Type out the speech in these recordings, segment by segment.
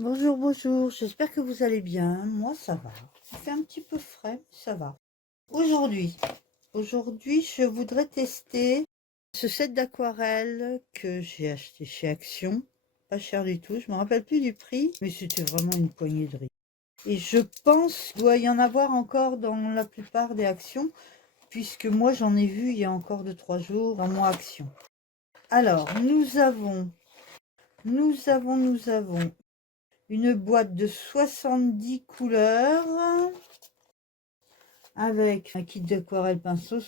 Bonjour, bonjour, j'espère que vous allez bien. Moi, ça va. Il fait un petit peu frais, mais ça va. Aujourd'hui, je voudrais tester ce set d'aquarelle que j'ai acheté chez Action. Pas cher du tout, je me rappelle plus du prix, mais c'était vraiment une poignée de riz. Et je pense qu'il doit y en avoir encore dans la plupart des Actions, puisque moi, j'en ai vu il y a encore 2-3 jours dans mon Action. Alors, nous avons une boîte de 70 couleurs avec un kit d'aquarelle pinceau,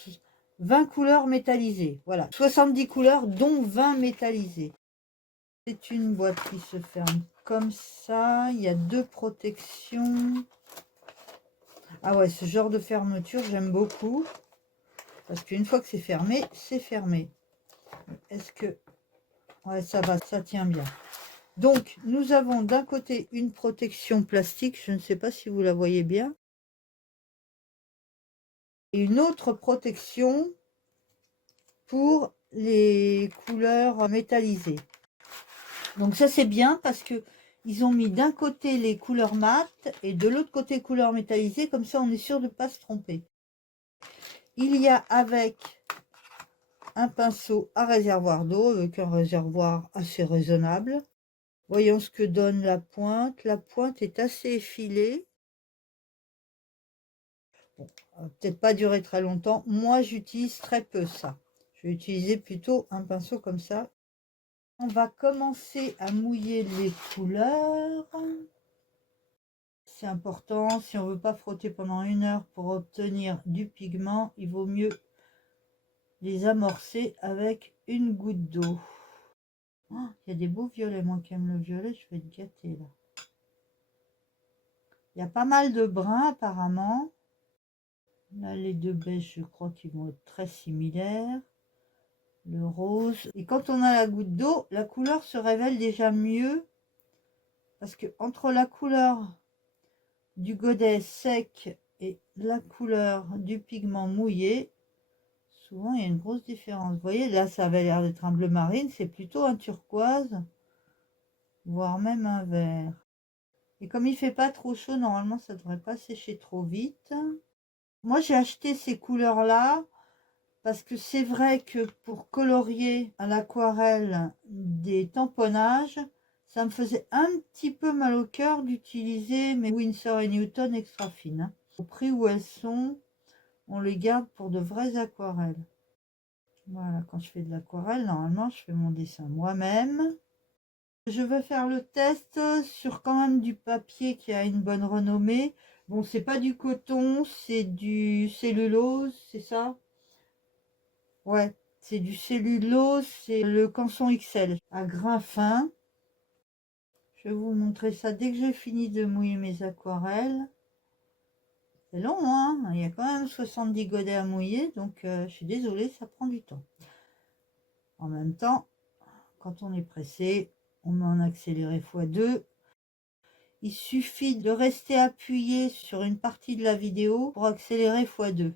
20 couleurs métallisées. Voilà, 70 couleurs dont 20 métallisées. C'est une boîte qui se ferme comme ça. Il y a 2 protections. Ah ouais, ce genre de fermeture, j'aime beaucoup. Parce qu'une fois que c'est fermé, c'est fermé. Est-ce que... Ouais, ça va, ça tient bien. Donc, nous avons d'un côté une protection plastique. Je ne sais pas si vous la voyez bien. Et une autre protection pour les couleurs métallisées. Donc ça c'est bien parce que ils ont mis d'un côté les couleurs mates et de l'autre côté couleurs métallisées, comme ça on est sûr de ne pas se tromper. Il y a avec un pinceau à réservoir d'eau avec un réservoir assez raisonnable. Voyons ce que donne la pointe. La pointe est assez effilée. Bon, peut-être pas durer très longtemps. Moi j'utilise très peu ça. Je vais utiliser plutôt un pinceau comme ça. On va commencer à mouiller les couleurs. C'est important, si on ne veut pas frotter pendant 1 heure pour obtenir du pigment, il vaut mieux les amorcer avec une goutte d'eau. Oh, il y a des beaux violets, moi qui aime le violet, je vais être gâtée là. Il y a pas mal de bruns apparemment. Là, les 2 beiges, je crois qu'ils vont être très similaires. Le rose. Et quand on a la goutte d'eau, la couleur se révèle déjà mieux. Parce que entre la couleur du godet sec et la couleur du pigment mouillé, souvent il y a une grosse différence. Vous voyez, là ça avait l'air d'être un bleu marine, c'est plutôt un turquoise, voire même un vert. Et comme il fait pas trop chaud, normalement ça devrait pas sécher trop vite. Moi j'ai acheté ces couleurs là parce que c'est vrai que pour colorier à l'aquarelle des tamponnages, ça me faisait un petit peu mal au cœur d'utiliser mes Winsor & Newton extra fines. Au prix où elles sont, on les garde pour de vraies aquarelles. Voilà, quand je fais de l'aquarelle, normalement, je fais mon dessin moi-même. Je vais faire le test sur quand même du papier qui a une bonne renommée. Bon, c'est pas du coton, c'est du cellulose, c'est ça? Ouais, c'est du cellulose, c'est le Canson XL à grain fin. Je vais vous montrer ça dès que j'ai fini de mouiller mes aquarelles. C'est long, hein? Il y a quand même 70 godets à mouiller, donc je suis désolée, ça prend du temps. En même temps, quand on est pressé, on met en accéléré x2. Il suffit de rester appuyé sur une partie de la vidéo pour accélérer x2.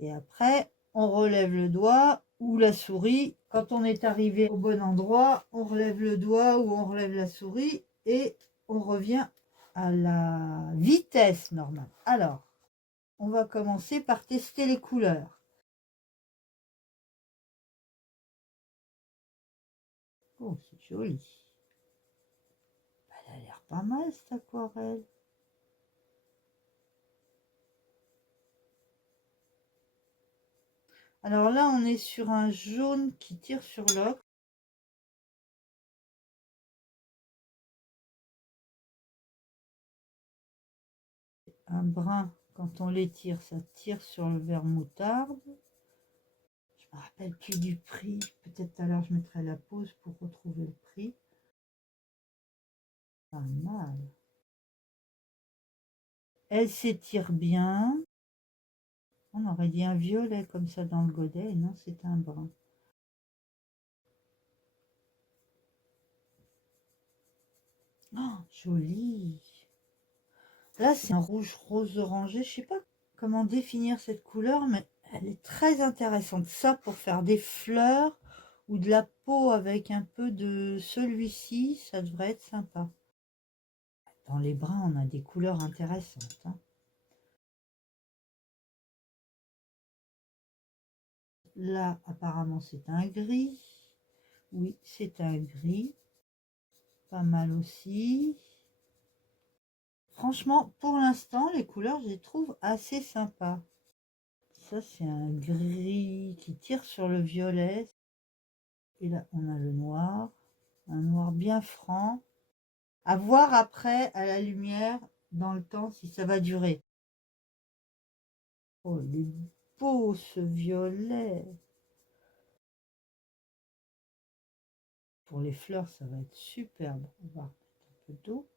Et après, on relève le doigt ou la souris. Quand on est arrivé au bon endroit, on relève le doigt ou on relève la souris et on revient à la vitesse normale. Alors, on va commencer par tester les couleurs. Oh, c'est joli. Elle a l'air pas mal cette aquarelle. Alors là, on est sur un jaune qui tire sur l'ocre. Un brun, quand on l'étire, ça tire sur le vert moutarde. Je me rappelle plus du prix. Peut-être tout à l'heure, je mettrai la pause pour retrouver le prix. Pas mal. Elle s'étire bien. On aurait dit un violet comme ça dans le godet. Non, c'est un brun. Oh, joli. Là, c'est un rouge rose orangé. Je sais pas comment définir cette couleur, mais elle est très intéressante. Ça, pour faire des fleurs ou de la peau avec un peu de celui-ci, ça devrait être sympa. Dans les bruns, on a des couleurs intéressantes, hein. Là, apparemment, c'est un gris. Oui, c'est un gris. Pas mal aussi. Franchement, pour l'instant, les couleurs, je les trouve assez sympas. Ça, c'est un gris qui tire sur le violet. Et là, on a le noir. Un noir bien franc. À voir après, à la lumière, dans le temps, si ça va durer. Oh, il est beau, ce violet. Pour les fleurs, ça va être superbe. On va remettre un peu d'eau.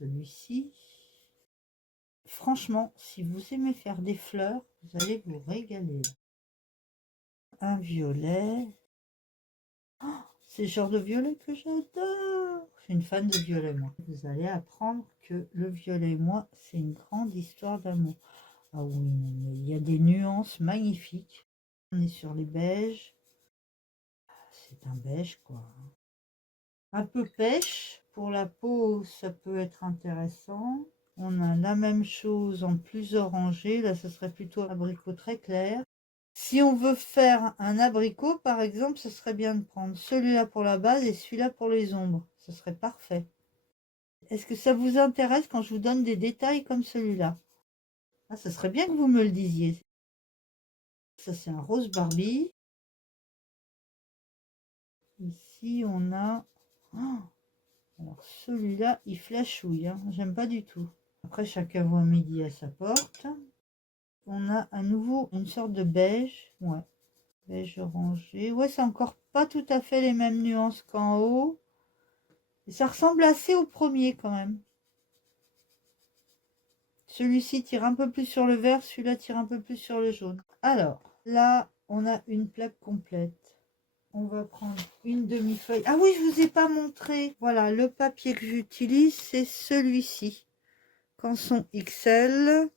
Celui-ci. Franchement, si vous aimez faire des fleurs, vous allez vous régaler. Un violet. Oh, c'est le genre de violet que j'adore. Je suis une fan de violet, moi. Vous allez apprendre que le violet et moi, c'est une grande histoire d'amour. Ah oui, mais il y a des nuances magnifiques. On est sur les beiges. C'est un beige, quoi. Un peu pêche. Pour la peau, ça peut être intéressant. On a la même chose en plus orangé. Là, ce serait plutôt un abricot très clair. Si on veut faire un abricot, par exemple, ce serait bien de prendre celui-là pour la base et celui-là pour les ombres. Ce serait parfait. Est-ce que ça vous intéresse quand je vous donne des détails comme celui-là? Ah, ce serait bien que vous me le disiez. Ça, c'est un rose Barbie. Ici, on a... Oh, alors, celui-là, il flashouille, hein. J'aime pas du tout. Après, chacun voit midi à sa porte. On a à nouveau une sorte de beige. Ouais. Beige orangé. Ouais, c'est encore pas tout à fait les mêmes nuances qu'en haut. Et ça ressemble assez au premier quand même. Celui-ci tire un peu plus sur le vert, celui-là tire un peu plus sur le jaune. Alors, là, on a une plaque complète. On va prendre une demi-feuille. Ah oui, je vous ai pas montré. Voilà, le papier que j'utilise, c'est celui-ci. Canson XL,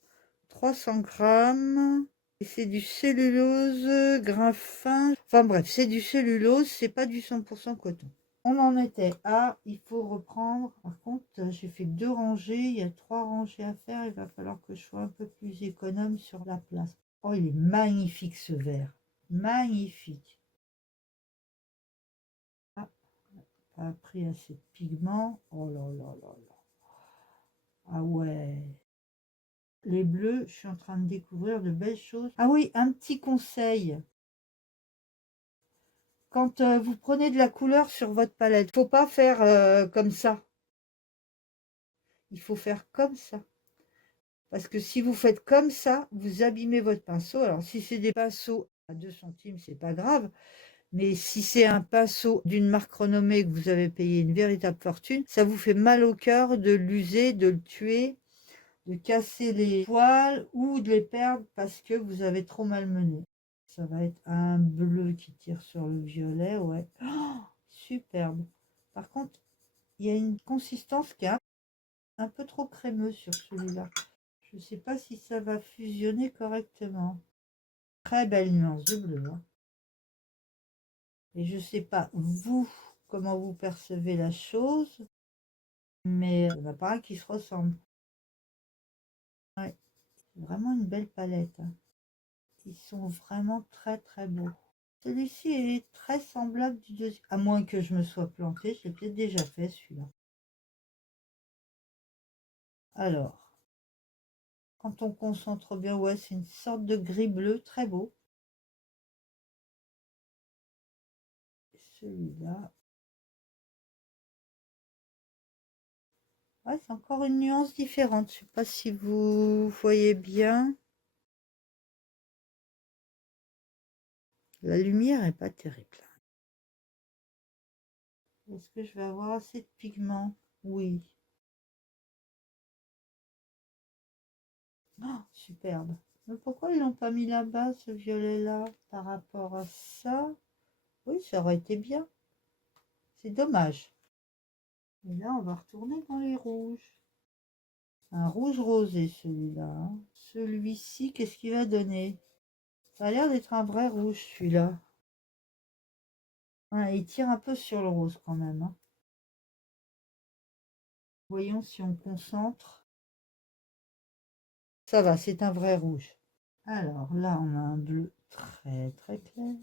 300 grammes. Et c'est du cellulose, grain fin. Enfin bref, c'est du cellulose, c'est pas du 100% coton. On en était à, il faut reprendre. Par contre, j'ai fait 2 rangées, il y a 3 rangées à faire. Il va falloir que je sois un peu plus économe sur la place. Oh, il est magnifique ce vert. Magnifique. Ah, pas pris assez de pigments. Oh là là là là. Ah ouais. Les bleus, je suis en train de découvrir de belles choses. Ah oui, un petit conseil. Quand vous prenez de la couleur sur votre palette, faut pas faire comme ça. Il faut faire comme ça. Parce que si vous faites comme ça, vous abîmez votre pinceau. Alors, si c'est des pinceaux à 2 centimes, c'est pas grave. Mais si c'est un pinceau d'une marque renommée que vous avez payé une véritable fortune, ça vous fait mal au cœur de l'user, de le tuer, de casser les poils ou de les perdre parce que vous avez trop malmené. Ça va être un bleu qui tire sur le violet, ouais. Oh, superbe. Par contre, il y a une consistance qui est un peu trop crémeuse sur celui-là. Je ne sais pas si ça va fusionner correctement. Très belle nuance de bleu, hein. Et je ne sais pas, vous, comment vous percevez la chose, mais il n'y en a pas un qui se ressemble. Ouais, c'est vraiment une belle palette, hein. Ils sont vraiment très très beaux. Celui-ci est très semblable du deuxième, à moins que je me sois plantée, j'ai peut-être déjà fait celui-là. Alors, quand on concentre bien, ouais, c'est une sorte de gris bleu très beau. Celui-là, ouais, c'est encore une nuance différente. Je sais pas si vous voyez bien. La lumière est pas terrible. Est-ce que je vais avoir assez de pigments? Oui. Oh, superbe. Mais pourquoi ils l'ont pas mis là-bas, ce violet-là, par rapport à ça? Oui, ça aurait été bien. C'est dommage. Et là, on va retourner dans les rouges. Un rouge rosé, celui-là, hein. Celui-ci, qu'est-ce qu'il va donner? Ça a l'air d'être un vrai rouge, celui-là. Ouais, il tire un peu sur le rose quand même, hein. Voyons si on concentre. Ça va, c'est un vrai rouge. Alors là, on a un bleu très très clair.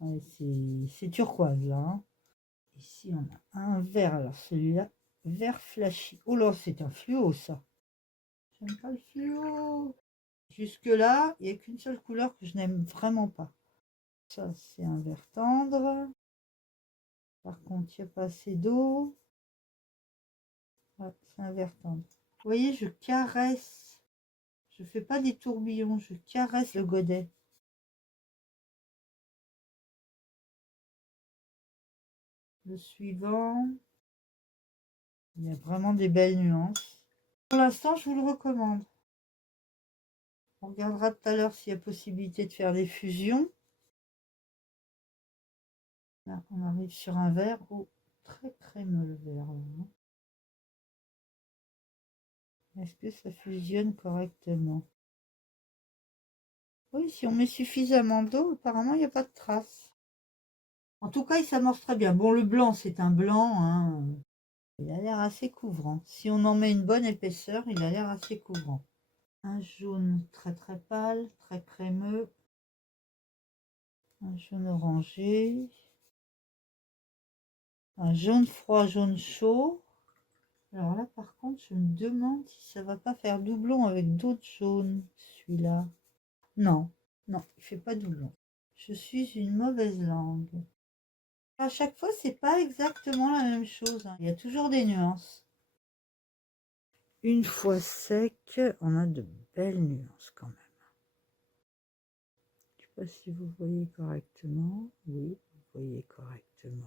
Ouais, c'est turquoise là, hein. Ici, on a un vert. Alors celui-là, vert flashy. Oh là, c'est un fluo ça. J'aime pas le fluo. Jusque là, il n'y a qu'une seule couleur que je n'aime vraiment pas. Ça, c'est un vert tendre. Par contre, il n'y a pas assez d'eau. Ouais, c'est un vert tendre. Vous voyez, je caresse. Je fais pas des tourbillons, je caresse le godet. Le suivant. Il y a vraiment des belles nuances. Pour l'instant, je vous le recommande. On regardera tout à l'heure s'il y a possibilité de faire des fusions. Là, on arrive sur un vert. Oh, très crémeux le vert. Est-ce que ça fusionne correctement? Oui, si on met suffisamment d'eau, apparemment, il n'y a pas de traces. En tout cas, il s'amorce très bien. Bon, le blanc, c'est un blanc, hein. Il a l'air assez couvrant. Si on en met une bonne épaisseur, il a l'air assez couvrant. Un jaune très très pâle, très crémeux. Un jaune orangé. Un jaune froid, jaune chaud. Alors là, par contre, je me demande si ça va pas faire doublon avec d'autres jaunes, celui-là. Non, non, il fait pas doublon. Je suis une mauvaise langue. À chaque fois, c'est pas exactement la même chose, hein. Il y a toujours des nuances. Une fois sec, on a de belles nuances quand même. Je sais pas si vous voyez correctement. Oui, vous voyez correctement.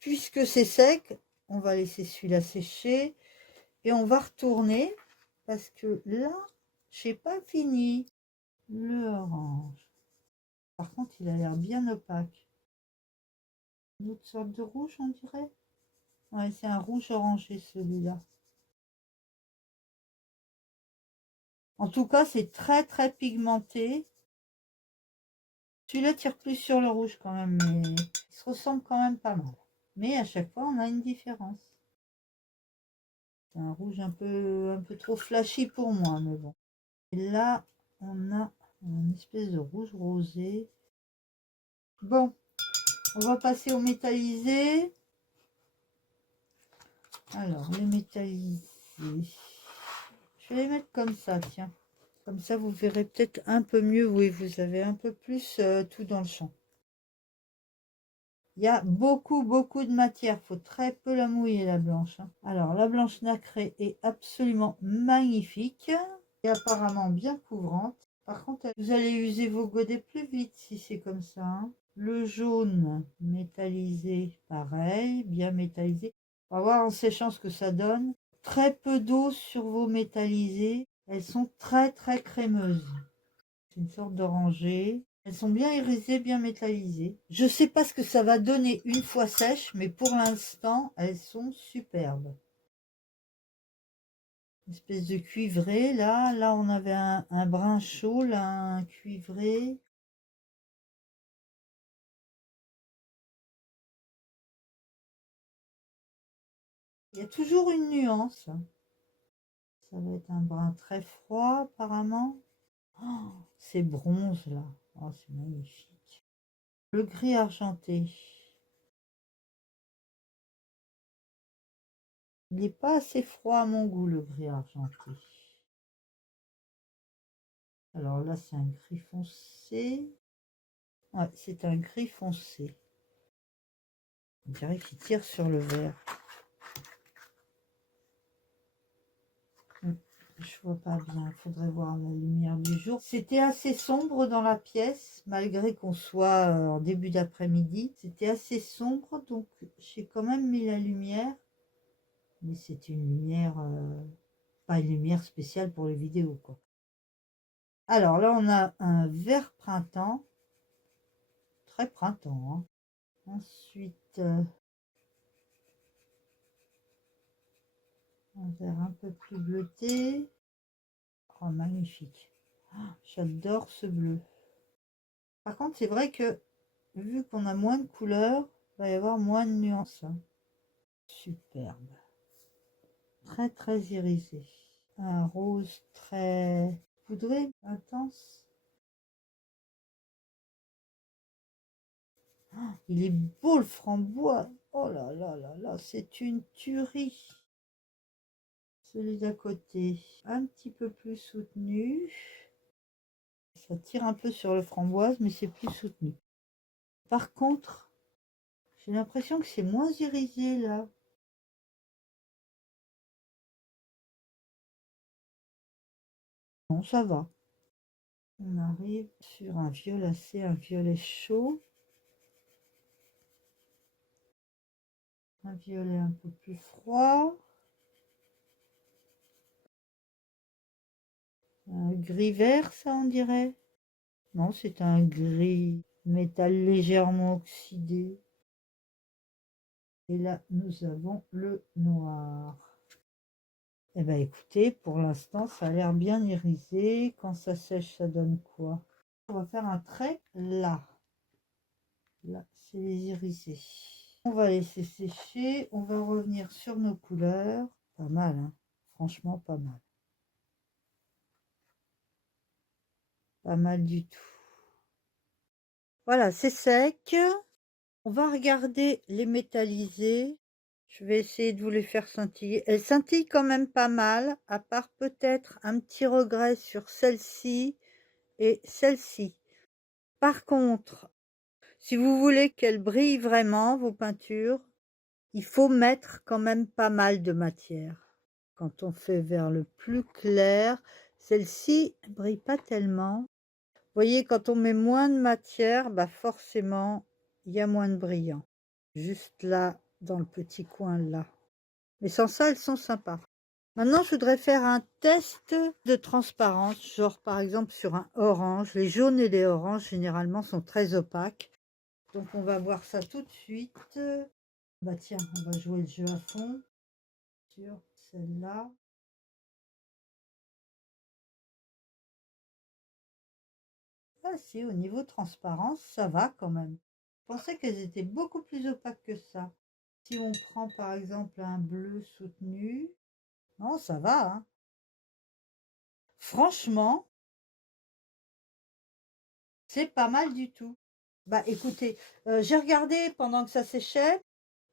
Puisque c'est sec, on va laisser celui-là sécher et on va retourner parce que là, j'ai pas fini le orange. Par contre, il a l'air bien opaque. Une autre sorte de rouge, on dirait. Ouais, c'est un rouge orangé celui-là. En tout cas, c'est très très pigmenté. Celui-là tire plus sur le rouge quand même, mais il se ressemble quand même pas mal. Mais à chaque fois, on a une différence. C'est un rouge un peu trop flashy pour moi, mais bon. Et là, on a une espèce de rouge rosé. Bon, on va passer au métallisé. Alors, les métallisés. Je vais les mettre comme ça, tiens. Comme ça, vous verrez peut-être un peu mieux. Oui, vous avez un peu plus tout dans le champ. Il y a beaucoup de matière. Il faut très peu la mouiller, la blanche, hein. Alors, la blanche nacrée est absolument magnifique et apparemment bien couvrante. Par contre, vous allez user vos godets plus vite si c'est comme ça, hein. Le jaune métallisé, pareil, bien métallisé. On va voir en séchant ce que ça donne. Très peu d'eau sur vos métallisés. Elles sont très crémeuses. C'est une sorte d'oranger. Elles sont bien irisées, bien métallisées. Je sais pas ce que ça va donner une fois sèche, mais pour l'instant, elles sont superbes. Une espèce de cuivré, là. Là, on avait un brun chaud, là, un cuivré. Il y a toujours une nuance. Ça va être un brun très froid, apparemment. Oh, c'est bronze, là. Oh, c'est magnifique. Le gris argenté. Il n'est pas assez froid à mon goût, le gris argenté. Alors là, c'est un gris foncé. Ouais, c'est un gris foncé. On dirait qu'il tire sur le vert. Je vois pas bien, il faudrait voir la lumière du jour. C'était assez sombre dans la pièce, malgré qu'on soit en début d'après-midi. C'était assez sombre, donc j'ai quand même mis la lumière. Mais c'est une lumière, pas une lumière spéciale pour les vidéos, quoi. Alors là, on a un vert printemps. Très printemps, hein. Ensuite, un vert un peu plus bleuté. Oh, magnifique. J'adore ce bleu. Par contre, c'est vrai que vu qu'on a moins de couleurs, il va y avoir moins de nuances. Hein. Superbe. Très très irisé. Un rose très poudré, intense. Ah, il est beau le framboise. Oh là là là là, c'est une tuerie. Celui d'à côté, un petit peu plus soutenu. Ça tire un peu sur le framboise, mais c'est plus soutenu. Par contre, j'ai l'impression que c'est moins irisé là. Non, ça va. On arrive sur un violacé, un violet chaud. Un violet un peu plus froid. Un gris vert, ça on dirait. Non, c'est un gris métal légèrement oxydé. Et là, nous avons le noir. Eh bien, écoutez, pour l'instant, ça a l'air bien irisé. Quand ça sèche, ça donne quoi? On va faire un trait là. Là, c'est les irisés. On va laisser sécher. On va revenir sur nos couleurs. Pas mal, hein? Franchement, pas mal. Pas mal du tout. Voilà, c'est sec. On va regarder les métallisés. Je vais essayer de vous les faire scintiller. Elles scintillent quand même pas mal, à part peut-être un petit regret sur celle-ci et celle-ci. Par contre, si vous voulez qu'elles brillent vraiment, vos peintures, il faut mettre quand même pas mal de matière. Quand on fait vers le plus clair, celle-ci ne brille pas tellement. Vous voyez, quand on met moins de matière, bah forcément, il y a moins de brillant. Juste là, dans le petit coin là. Mais sans ça, elles sont sympas. Maintenant, je voudrais faire un test de transparence, genre par exemple sur un orange. Les jaunes et les oranges, généralement, sont très opaques. Donc, on va voir ça tout de suite. Bah tiens, on va jouer le jeu à fond sur celle-là. Ah si, au niveau transparence, ça va quand même. Je pensais qu'elles étaient beaucoup plus opaques que ça. Si on prend par exemple un bleu soutenu, non, ça va. Hein. Franchement, c'est pas mal du tout. Bah écoutez, j'ai regardé pendant que ça séchait,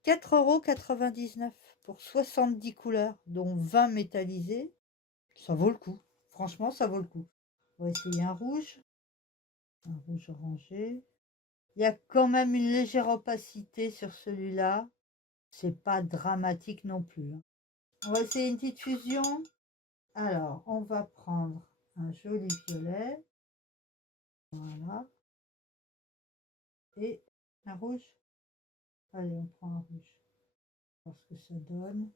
4,99 € pour 70 couleurs, dont 20 métallisées. Ça vaut le coup. Franchement, ça vaut le coup. On va essayer un rouge orangé. Il y a quand même une légère opacité sur celui-là. C'est pas dramatique non plus. Hein. On va essayer une petite fusion. Alors, on va prendre un joli violet. Voilà. Et un rouge. Allez, on prend un rouge. Voir ce que ça donne.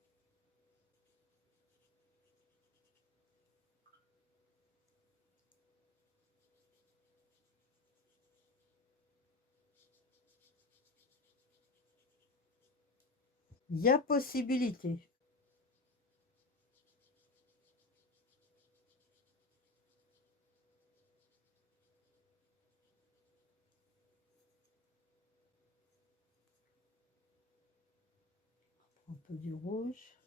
Il y a possibilité. Un peu du rouge.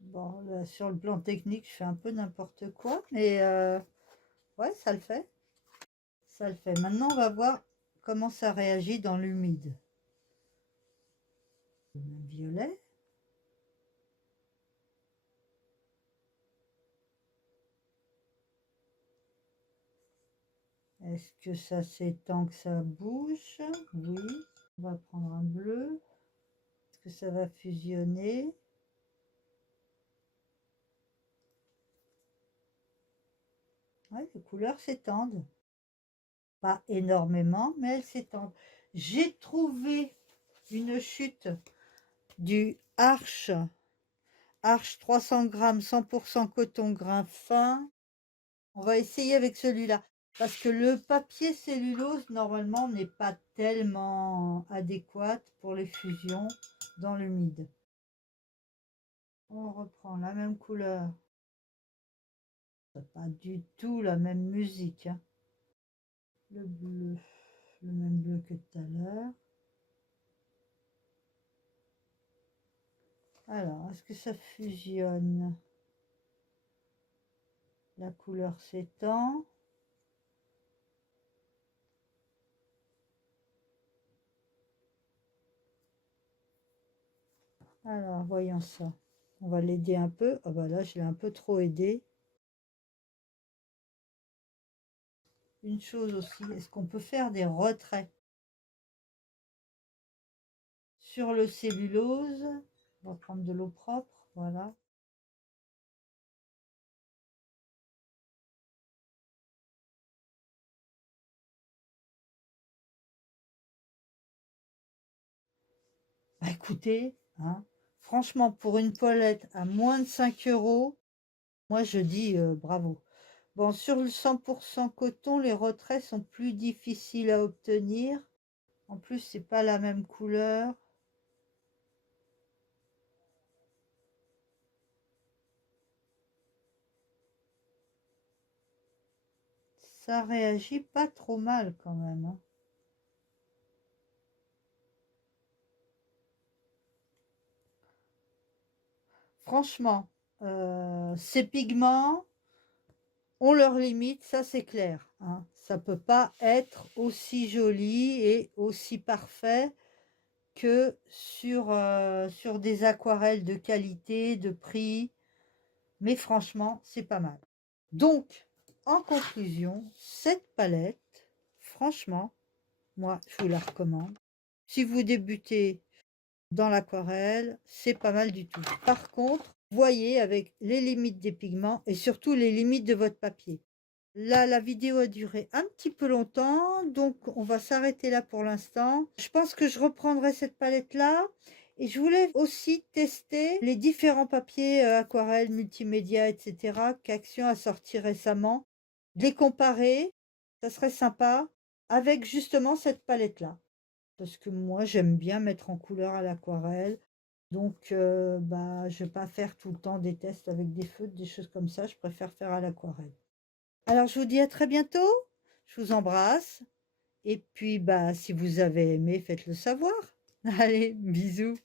Bon, là, sur le plan technique, je fais un peu n'importe quoi, mais ouais, ça le fait. Ça le fait. Maintenant, on va voir comment ça réagit dans l'humide. Violet. Est-ce que ça s'étend, que ça bouge? Oui. On va prendre un bleu. Est-ce que ça va fusionner? Ouais, les couleurs s'étendent. Pas énormément, mais elles s'étendent. J'ai trouvé une chute du Arche Arche 300 grammes, 100% coton grain fin. On va essayer avec celui-là. Parce que le papier cellulose, normalement, n'est pas tellement adéquat pour les fusions dans l'humide. On reprend la même couleur. C'est pas du tout la même musique, hein. Le bleu, le même bleu que tout à l'heure. Alors, est-ce que ça fusionne? La couleur s'étend. Alors, voyons ça. On va l'aider un peu. Ah bah là, je l'ai un peu trop aidé. Une chose aussi, est-ce qu'on peut faire des retraits sur le cellulose? On va prendre de l'eau propre, voilà. Bah écoutez, hein, franchement, pour une toilette à moins de 5 euros, moi je dis bravo. Bon, sur le 100% coton, les retraits sont plus difficiles à obtenir. En plus, c'est pas la même couleur. Ça réagit pas trop mal quand même, hein. Franchement, ces pigments ont leurs limites, ça c'est clair, hein. Ça peut pas être aussi joli et aussi parfait que sur des aquarelles de qualité, de prix, mais franchement, c'est pas mal. Donc, en conclusion, cette palette, franchement, moi, je vous la recommande. Si vous débutez dans l'aquarelle, c'est pas mal du tout. Par contre, voyez avec les limites des pigments et surtout les limites de votre papier. Là, la vidéo a duré un petit peu longtemps, donc on va s'arrêter là pour l'instant. Je pense que je reprendrai cette palette-là. Et je voulais aussi tester les différents papiers aquarelles, multimédia, etc. qu'Action a sorti récemment. De les comparer, ça serait sympa, avec justement cette palette-là. Parce que moi, j'aime bien mettre en couleur à l'aquarelle. Donc, bah, je ne vais pas faire tout le temps des tests avec des feutres, des choses comme ça. Je préfère faire à l'aquarelle. Alors, je vous dis à très bientôt. Je vous embrasse. Et puis, bah, si vous avez aimé, faites-le savoir. Allez, bisous.